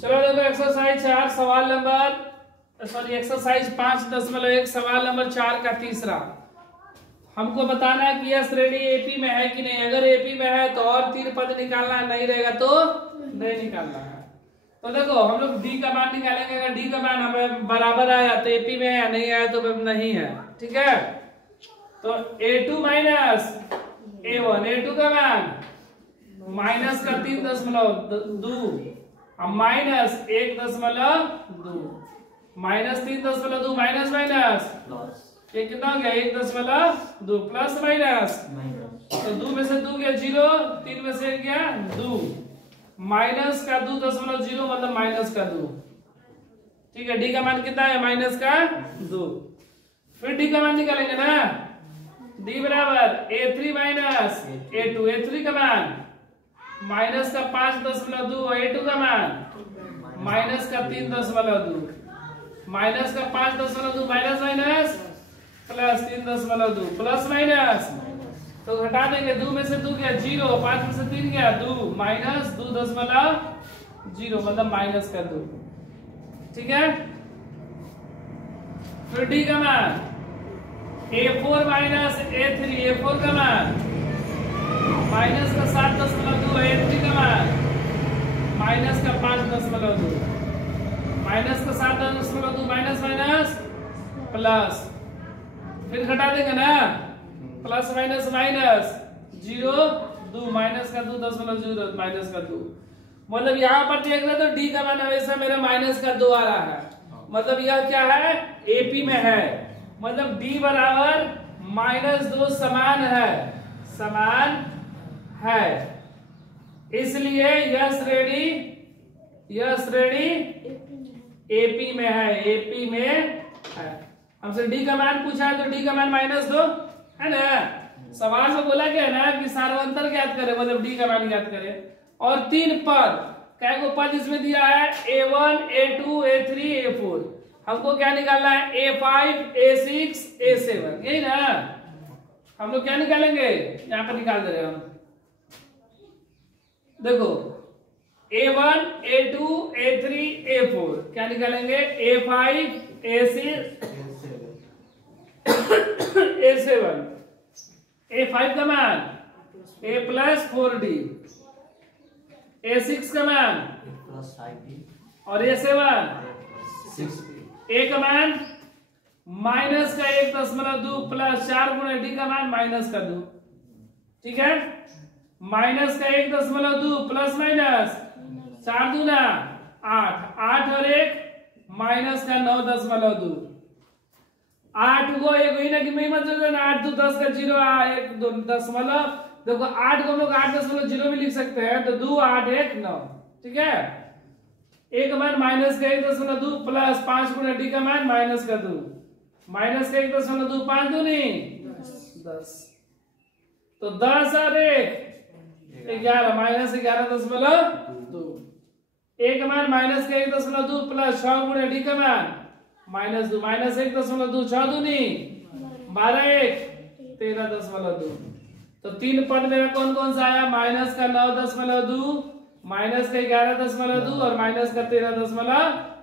चलो देखो एक्सरसाइज 4 सवाल नंबर एक्सरसाइज 5.1 सवाल नंबर 4 का तीसरा। हमको बताना है कि यह श्रेणी एपी में है कि नहीं। अगर एपी में है तो और 3 पद निकालना है, नहीं रहेगा तो नहीं निकालना है। तो देखो हम लोग डी का मान निकालेंगे। अगर डी का मान हमें बराबर आया तो एपी में है, नहीं आया तो नहीं है। ठीक है, तो a2 माइनस a1, a2 का मान माइनस का 3.2 माइनस 1.2 माइनस 3.2 माइनस माइनस ये कितना हो गया 1.2 प्लस माइनस। तो 2 में से 2 गया 0, 3 में से गया 2 माइनस का 2.0 मतलब माइनस का 2। ठीक है, डी का मान कितना है माइनस का 2। फिर डी का मान निकालेंगे ना। डी बराबर a3 माइनस a2, a3 का मान माइनस का 5.2 a2 का मान माइनस का 3.2 माइनस का 5.2 minus minus plus 3.2 plus minus. तो घटा देंगे 2 में से 2 गया 0, 5 में से 3 गया 2 माइनस 2.0 मतलब माइनस का 2। ठीक है, फिर डी का मान a4 माइनस a3, a4 का मान माइनस का 7.2 a3 का मान माइनस का 5.2 माइनस का 7.2 माइनस माइनस प्लस। फिर घटा देंगे ना प्लस माइनस माइनस 0 2 माइनस का 2.0 माइनस का 2 मतलब यहाँ पर देख रहे तो डी का मान हमेशा मेरा माइनस का 2 आ रहा है। मतलब यह क्या है एपी में है, मतलब डी बराबर -2 समान है, समान है। इसलिए यह श्रेणी एपी में है, एपी में है। हमसे डी का मान पूछा है तो डी का मान -2 है ना। सवाल में बोला गया ना कि सार्वंतर ज्ञात करें, मतलब डी का मान ज्ञात करें। और 3 पद, क्या को पद इसमें दिया है a1 a2 a3 a4। हमको क्या निकालना है a5 a6 a7, यही ना। हम लोग क्या निकालेंगे यहाँ पर निकाल दे रहे हैं हम। देखो a1 a2 a3 a4 क्या निकालेंगे a5 a6 a7। a5 का मान a प्लस 4d, a6 का मान और a7 a का मान माइनस का 1.2 प्लस 4 गुना डी का मान माइनस का 2। ठीक है, माइनस का 1.2 प्लस माइनस 4 दूना 8, 8 और 1 माइनस का 9.2। 8 को एक ही ना कि मैं मतलब 8 2 10 का 0 1 2 दशमलव। देखो 8 को हम लोग 8.0 भी लिख सकते हैं, तो 2 8 1 9। ठीक है, एक मान माइनस का 1.2 प्लस 5 गुना डी का मान माइनस का 2 माइनस का 1.2 5 दूनी 10। तो 10 और 1 11 माइनस 11.2। एक मान माइनस का 1.2 प्लस 6 गुना डी का मान -2 माइनस 1.2 6 दूनी 12 1 13.2। तो 3 पद मेरा कौन कौन सा आया माइनस का 9.2 माइनस का 11.2 और माइनस का 13.2।